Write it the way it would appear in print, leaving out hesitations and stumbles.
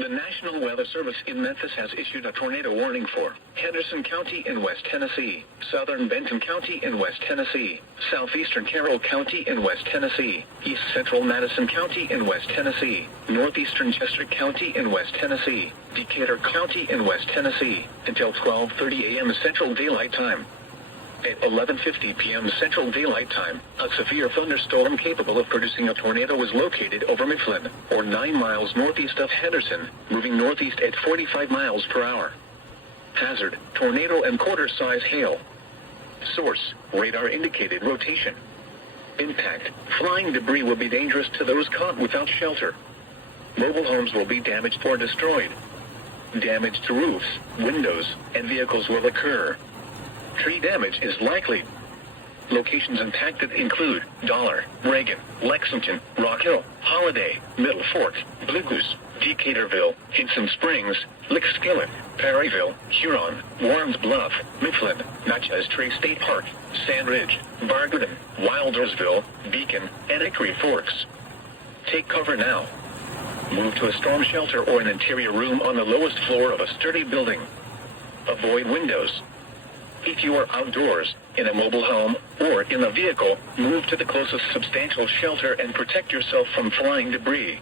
The National Weather Service in Memphis has issued a tornado warning for Henderson County in West Tennessee, southern Benton County in West Tennessee, southeastern Carroll County in West Tennessee, east central Madison County in West Tennessee, northeastern Chester County in West Tennessee, Decatur County in West Tennessee, until 12:30 a.m. Central Daylight Time. At 11:50 p.m. Central Daylight Time, a severe thunderstorm capable of producing a tornado was located over Mifflin, or 9 miles northeast of Henderson, moving northeast at 45 miles per hour. Hazard, tornado and quarter-size hail. Source, radar-indicated rotation. Impact, flying debris will be dangerous to those caught without shelter. Mobile homes will be damaged or destroyed. Damage to roofs, windows, and vehicles will occur. Tree damage is likely. Locations impacted include Dollar, Reagan, Lexington, Rock Hill, Holiday, Middle Fort, Blue Goose, Decaturville, Hinson Springs, Lickskillet, Perryville, Huron, Warrens Bluff, Mifflin, Natchez Trace State Park, Sand Ridge, Barberton, Wildersville, Beacon, and Hickory Forks. Take cover now. Move to a storm shelter or an interior room on the lowest floor of a sturdy building. Avoid windows. If you are outdoors, in a mobile home, or in a vehicle, move to the closest substantial shelter and protect yourself from flying debris.